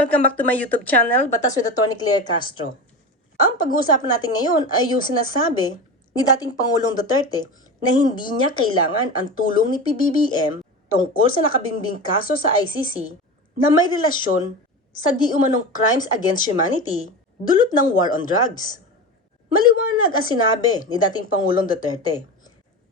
welcome back to my YouTube channel, Batas with Attorney Claire Castro. Ang pag-uusapan natin ngayon ay yung sinasabi ni dating Pangulong Duterte na hindi niya kailangan ang tulong ni PBBM tungkol sa nakabimbing kaso sa ICC na may relasyon sa di umanong crimes against humanity dulot ng war on drugs. Maliwanag ang sinabi ni dating Pangulong Duterte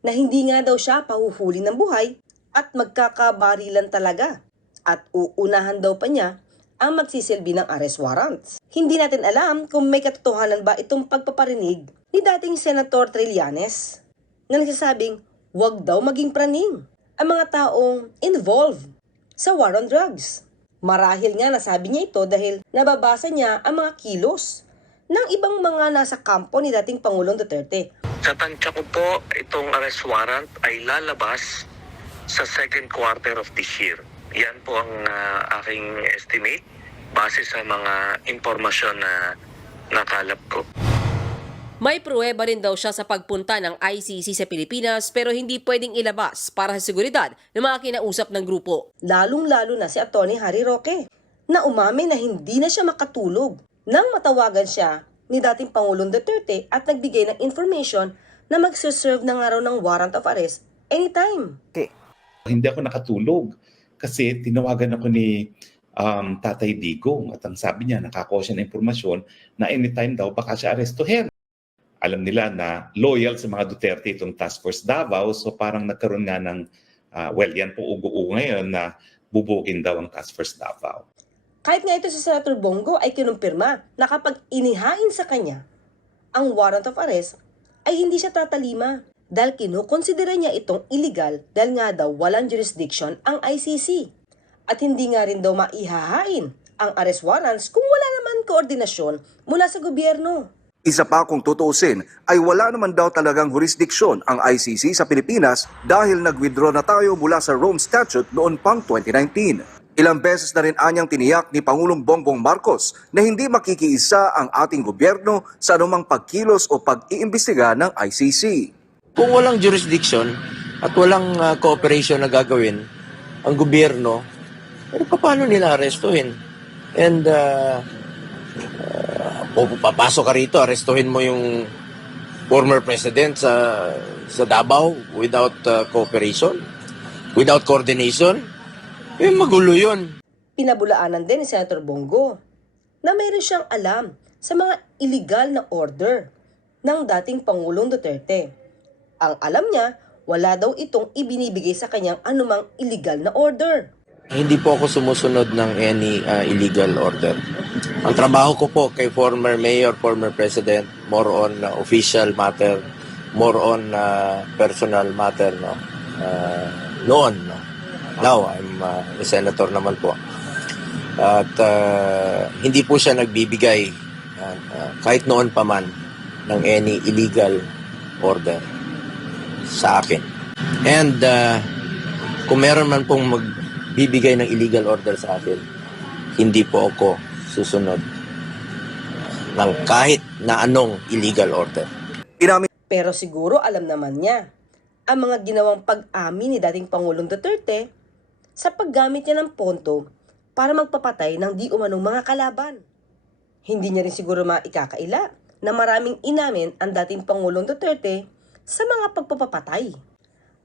na hindi nga daw siya pahuhuli ng buhay at magkakabarilan talaga at uunahan daw pa niya ang magsisilbi ng arrest warrants. Hindi natin alam kung may katotohanan ba itong pagpaparinig ni dating Senator Trillanes na nagsasabing huwag daw maging praning ang mga taong involved sa war on drugs. Marahil nga nasabi niya ito dahil nababasa niya ang mga kilos ng ibang mga nasa kampo ni dating Pangulong Duterte. Sa tansya ko po, itong arrest warrant ay lalabas sa second quarter of this year. Yan po ang aking estimate base sa mga impormasyon na nakalap ko. May pruweba rin daw siya sa pagpunta ng ICC sa Pilipinas pero hindi pwedeng ilabas para sa seguridad ng mga kinausap ng grupo. Lalong-lalo na si Atty. Harry Roque na umamin na hindi na siya makatulog nang matawagan siya ni dating Pangulong Duterte at nagbigay ng information na magsiserve na nga raw ng warrant of arrest anytime. Hindi ako nakatulog kasi tinawagan ako ni Tatay Digong at ang sabi niya nakakuha siya ng impormasyon na anytime daw baka siya arestuhin. Alam nila na loyal sa mga Duterte itong Task Force Davao, so parang nagkaroon nga ng, yan po ugo-ugo ngayon na bubugin daw ang Task Force Davao. Kahit nga ito si Senator Bongo ay kinumpirma na kapag inihain sa kanya ang warrant of arrest ay hindi siya tatalima dahil kinukonsidera niya itong illegal dahil nga daw walang jurisdiction ang ICC. At hindi nga rin daw maihahain ang arrest warrants kung wala naman koordinasyon mula sa gobyerno. Isa pa kung tutuusin ay wala naman daw talagang jurisdiksyon ang ICC sa Pilipinas dahil nag-withdraw na tayo mula sa Rome Statute noon pang 2019. Ilang beses na rin anyang tiniyak ni Pangulong Bongbong Marcos na hindi makikiisa ang ating gobyerno sa anumang pagkilos o pag-iimbestiga ng ICC. Kung walang jurisdiction at walang cooperation na gagawin ang gobyerno, paano nila arestuhin? And papasok ka rito, arestuhin mo yung former president sa Davao without cooperation, without coordination, magulo yun. Pinabulaanan din ni Senator Bongo na mayroon siyang alam sa mga illegal na order ng dating Pangulong Duterte. Ang alam niya, wala daw itong ibinibigay sa kanyang anumang illegal na order. Hindi po ako sumusunod ng any illegal order. Ang trabaho ko po kay former mayor, former president, more on official matter, more on personal matter. Noon. Now, I'm a senator naman po. At hindi po siya nagbibigay, kahit noon pa man, ng any illegal order sa akin. And kung meron man pong magbibigay ng illegal order sa akin, hindi po ako susunod ng kahit na anong illegal order. Pero siguro alam naman niya ang mga ginawang pag-amin ni dating Pangulong Duterte sa paggamit niya ng ponto para magpapatay ng di umanong mga kalaban. Hindi niya rin siguro maikakaila na maraming inamin ang dating Pangulong Duterte sa mga pagpapatay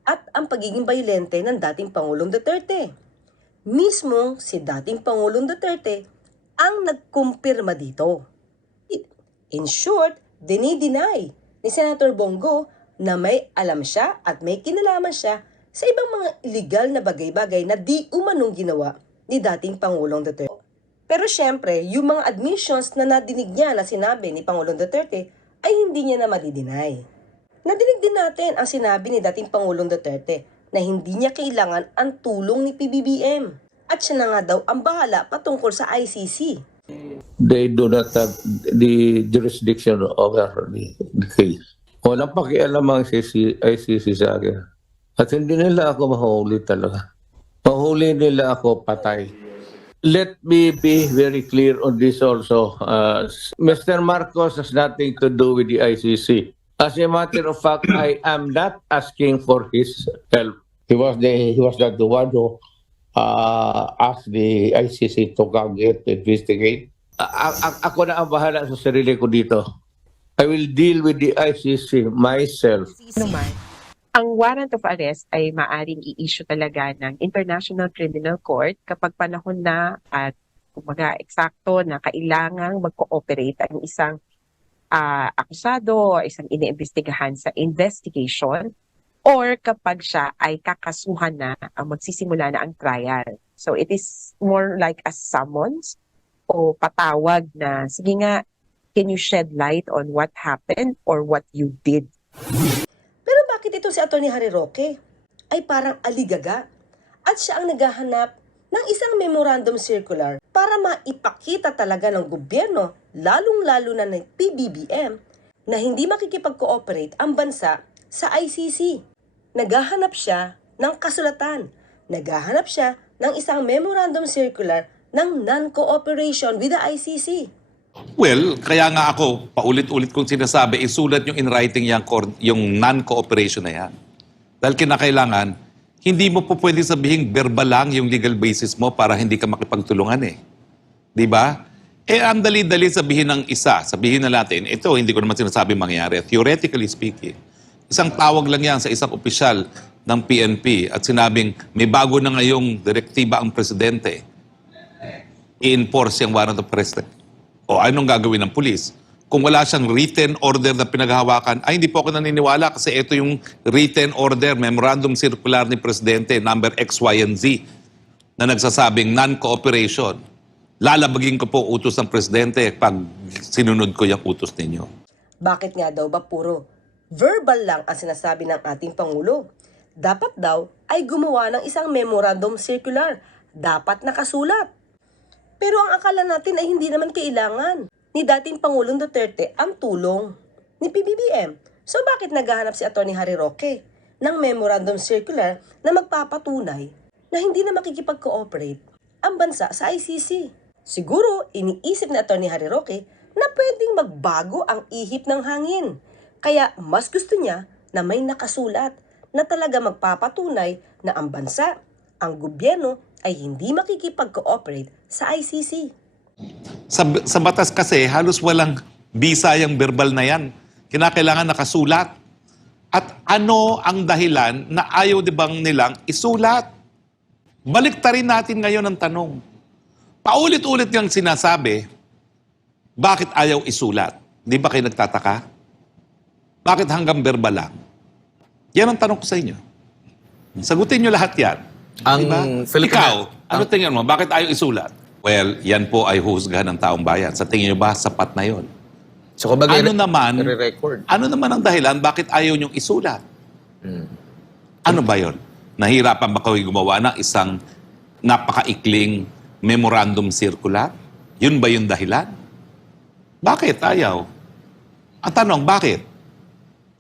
at ang pagiging bayolente ng dating Pangulong Duterte. Mismo si dating Pangulong Duterte ang nagkumpirma dito. In short, dinideny ni Senator Bongo na may alam siya at may kinalaman siya sa ibang mga illegal na bagay-bagay na di umanong ginawa ni dating Pangulong Duterte. Pero syempre, yung mga admissions na nadinig niya na sinabi ni Pangulong Duterte ay hindi niya na madideny. Nadinig din natin ang sinabi ni dating Pangulong Duterte na hindi niya kailangan ang tulong ni PBBM at siya na nga daw ang bahala patungkol sa ICC. They do not have the jurisdiction over the case. Walang pakialam ang ICC sa akin. At hindi nila ako mahuli talaga. Mahuli nila ako patay. Let me be very clear on this also. Mr. Marcos has nothing to do with the ICC. As a matter of fact, I am not asking for his help. He was the one who ask the ICC to come here to investigate. Ako na ang bahala sa sarili ko dito. I will deal with the ICC myself. naman, ang warrant of arrest ay maaring i-issue talaga ng International Criminal Court kapag panahon na at kumbaga eksakto na kailangang mag-cooperate ang isang akusado o isang iniimbestigahan sa investigation or kapag siya ay kakasuhan na magsisimula na ang trial. So it is more like a summons o patawag na, sige nga, can you shed light on what happened or what you did? Pero bakit ito si Atty. Harry Roque ay parang aligaga at siya ang naghahanap ng isang memorandum circular para maipakita talaga ng gobyerno, lalong-lalo na ng PBBM, na hindi makikipag-cooperate ang bansa sa ICC. Naghahanap siya ng kasulatan. Naghahanap siya ng isang memorandum circular ng non-cooperation with the ICC. Well, kaya nga ako, paulit-ulit kong sinasabi, isulat yung in writing yung non-cooperation na yan. Dahil kinakailangan, hindi mo po pwede sabihin verbal lang yung legal basis mo para hindi ka makipagtulungan eh. Di ba? Ang dali-dali sabihin ng isa, sabihin na natin, ito hindi ko naman sinasabi mangyayari. Theoretically speaking, isang tawag lang yan sa isang opisyal ng PNP at sinabing may bago na ngayong direktiba ang presidente, i-enforce yung warrant of arrest. O anong gagawin ng pulis? Kung wala siyang written order na pinaghahawakan, ay hindi po ako naniniwala kasi ito yung written order, memorandum circular ni Presidente, number X, Y, and Z, na nagsasabing non-cooperation. Lalabagin ko po utos ng Presidente pag sinunod ko yung utos ninyo. Bakit nga daw ba puro verbal lang ang sinasabi ng ating Pangulo? Dapat daw ay gumawa ng isang memorandum circular. Dapat nakasulat. Pero ang akala natin ay hindi naman kailangan ni dating Pangulong Duterte ang tulong ni PBBM. So bakit naghahanap si Atty. Harry Roque ng memorandum circular na magpapatunay na hindi na makikipag-cooperate ang bansa sa ICC? Siguro iniisip ni Atty. Harry Roque na pwedeng magbago ang ihip ng hangin. Kaya mas gusto niya na may nakasulat na talaga magpapatunay na ang bansa, ang gobyerno ay hindi makikipag-cooperate sa ICC. Sa batas kasi, halos walang bisa yung verbal na yan. Kinakailangan nakasulat. At ano ang dahilan na ayaw di bang nilang isulat? Baliktarin natin ngayon ang tanong. Paulit-ulit yung sinasabi, bakit ayaw isulat? Di ba kayo nagtataka? Bakit hanggang verbal lang? Yan ang tanong ko sa inyo. Sagutin nyo lahat yan. Diba? Ikaw, ano tingin mo? Bakit ayaw isulat? Well, yan po ay husgahan ng taong bayan. Sa tingin nyo ba, sapat na yon? So, kumbaga, Ano naman ang dahilan bakit ayaw nyong isulat? Ano ba yon? Nahirapan ba kayo gumawa ng isang napakaikling memorandum circular? Yun ba yung dahilan? Bakit ayaw? Ang tanong, bakit?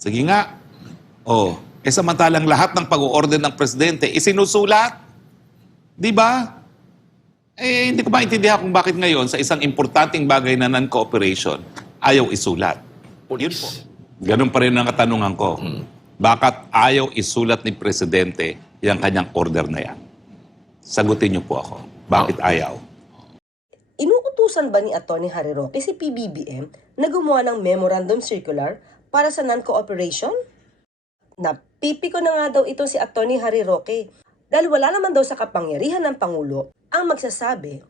Sige nga. Samantalang lahat ng pag-order ng presidente isinusulat. Di ba? Hindi ko maintindihan kung bakit ngayon sa isang importanteng bagay na non-cooperation, ayaw isulat. Yun po. Ganun pa rin ang katanungan ko. Bakit ayaw isulat ni Presidente yung kanyang order na yan? Sagutin niyo po ako. Bakit ayaw? Inuutusan ba ni Atty. Harry Roque si PBBM na gumawa ng memorandum circular para sa non-cooperation? Napipiko na nga daw ito si Atty. Harry Roque dahil wala naman daw sa kapangyarihan ng Pangulo ang magsasabi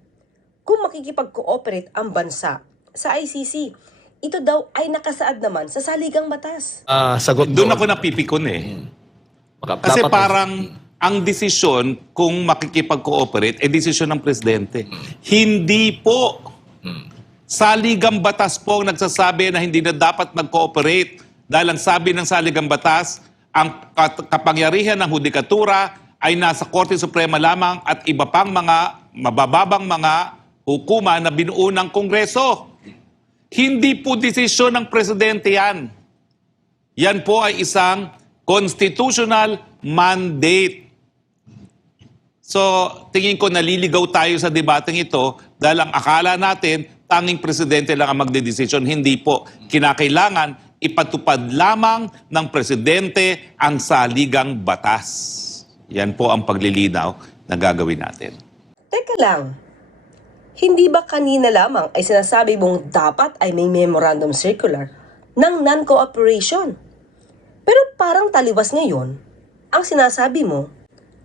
kung makikipag-cooperate ang bansa sa ICC. Ito daw ay nakasaad naman sa saligang batas. Sagot Doon ako napipikon eh. Kasi parang ang desisyon kung makikipag-cooperate ay desisyon ng Presidente. Hindi po. Saligang batas po ang nagsasabi na hindi na dapat mag-cooperate dahil ang sabi ng saligang batas, ang kapangyarihan ng hudikatura ay nasa Korte Suprema lamang at iba pang mga mabababang mga hukuma na binuo ng Kongreso. Hindi po desisyon ng Presidente yan. Yan po ay isang constitutional mandate. So, tingin ko naliligaw tayo sa debateng ito dahil ang akala natin tanging Presidente lang ang magdedesisyon. Hindi po. Kinakailangan ipatupad lamang ng Presidente ang saligang batas. Yan po ang paglilinaw na gagawin natin. Teka lang, hindi ba kanina lamang ay sinasabi mong dapat ay may memorandum circular ng non-cooperation? Pero parang taliwas ngayon ang sinasabi mo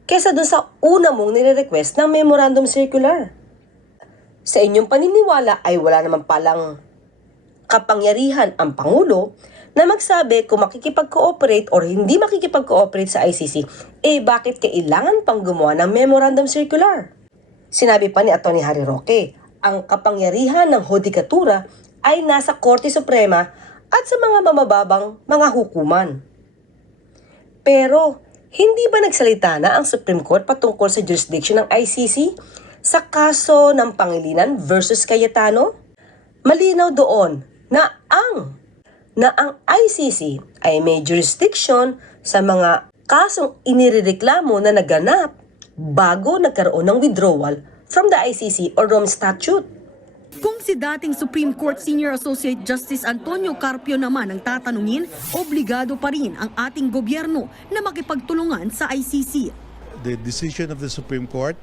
kesa dun sa una mong nire-request ng memorandum circular. Sa inyong paniniwala ay wala naman palang kapangyarihan ang Pangulo na magsabi kung makikipag-cooperate or hindi makikipag-cooperate sa ICC, bakit kailangan pang gumawa ng memorandum circular? Sinabi pa ni Atty. Harry Roque, ang kapangyarihan ng hudikatura ay nasa Korte Suprema at sa mga mamababang mga hukuman. Pero, hindi ba nagsalita na ang Supreme Court patungkol sa jurisdiction ng ICC sa kaso ng Pangilinan versus Cayetano? Malinaw doon na ang ICC ay may jurisdiction sa mga kasong inirereklamo na naganap bago nagkaroon ng withdrawal from the ICC or Rome Statute. Kung si dating Supreme Court Senior Associate Justice Antonio Carpio naman ang tatanungin, obligado pa rin ang ating gobyerno na makipagtulungan sa ICC. The decision of the Supreme Court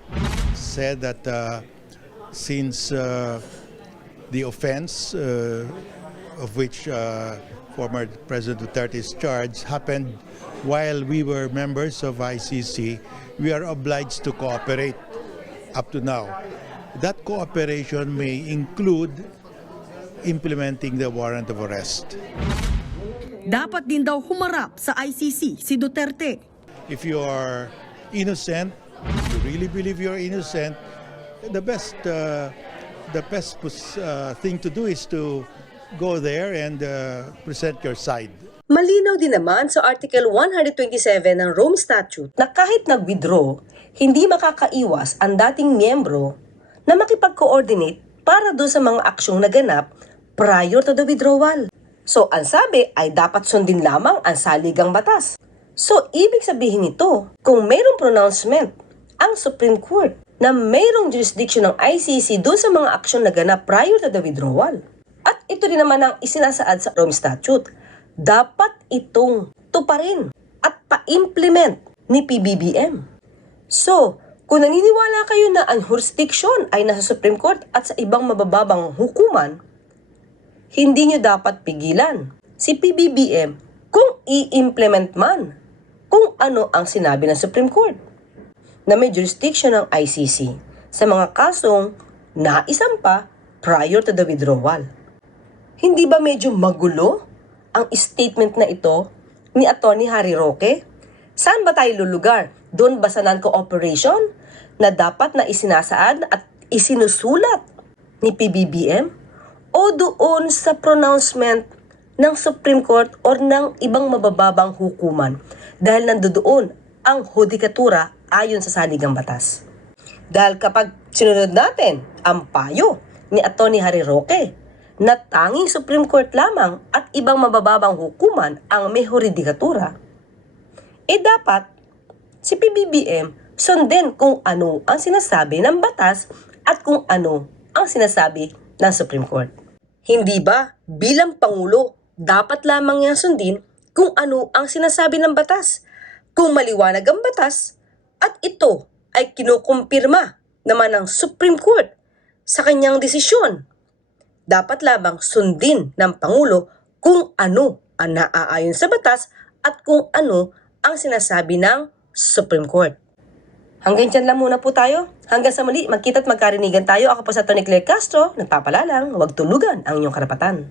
said that since the offense of which former President Duterte is charged happened while we were members of ICC, we are obliged to cooperate up to now. That cooperation may include implementing the warrant of arrest. Dapat din daw humarap sa ICC si Duterte. If you are innocent, you really believe you're innocent, the best thing to do is to go there and present your side. Malinaw din naman sa Article 127 ng Rome Statute na kahit nag-withdraw, hindi makakaiwas ang dating miyembro na makipag-coordinate para doon sa mga aksyong naganap prior to the withdrawal. So, ang sabi ay dapat sundin lamang ang saligang batas. So, ibig sabihin nito, kung mayroong pronouncement ang Supreme Court na mayroong jurisdiction ng ICC doon sa mga aksyon naganap prior to the withdrawal, at ito rin naman ang isinasaad sa Rome Statute, dapat itong tuparin at pa-implement ni PBBM. So, kung naniniwala kayo na ang jurisdiction ay nasa Supreme Court at sa ibang mabababang hukuman, hindi nyo dapat pigilan si PBBM kung i-implement man kung ano ang sinabi ng Supreme Court na may jurisdiction ng ICC sa mga kasong naisampa prior to the withdrawal. Hindi ba medyo magulo ang statement na ito ni Atty. Harry Roque? Saan ba tayo lulugar? Doon ba sa non-cooperation na dapat na isinasaad at isinusulat ni PBBM? O doon sa pronouncement ng Supreme Court or ng ibang mabababang hukuman dahil nandoon ang hudikatura ayon sa saligang batas? Dahil kapag sinunod natin ang payo ni Atty. Harry Roque na tanging Supreme Court lamang at ibang mabababang hukuman ang may huridikatura, dapat si PBBM sundin kung ano ang sinasabi ng batas at kung ano ang sinasabi ng Supreme Court. Hindi ba bilang Pangulo dapat lamang niya sundin kung ano ang sinasabi ng batas? Kung maliwanag ang batas at ito ay kinukumpirma naman ng Supreme Court sa kanyang desisyon, dapat lamang sundin ng Pangulo kung ano ang naaayon sa batas at kung ano ang sinasabi ng Supreme Court. Hanggang dyan lang muna po tayo. Hanggang sa muli, magkita't magkarinigan tayo. Ako po sa Tony Claire Castro, nagpapalalang, huwag tulugan ang inyong karapatan.